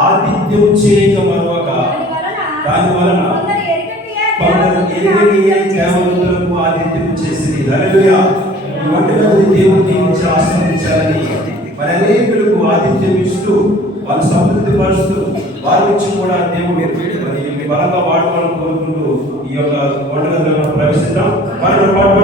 ఆతిథ్యం చేయక మరొక దాని వలన కొందరు దేవతలకు ఆతిథ్యం చేసింది. హల్లెలూయా. ఈ వంటగది దేవుడు దీవించి ఆశీర్వదించాలని మరి అనేకులకు ఆతిథ్యం ఇస్తూ వాళ్ళు సమృద్ధి పరుస్తూ వారి నుంచి కూడా దేవుడు మరి బలంగా వాడుకోవాలని కోరుకుంటూ ఈ యొక్క వంటగదిలో ప్రవేశిద్దాం. మరి పాటు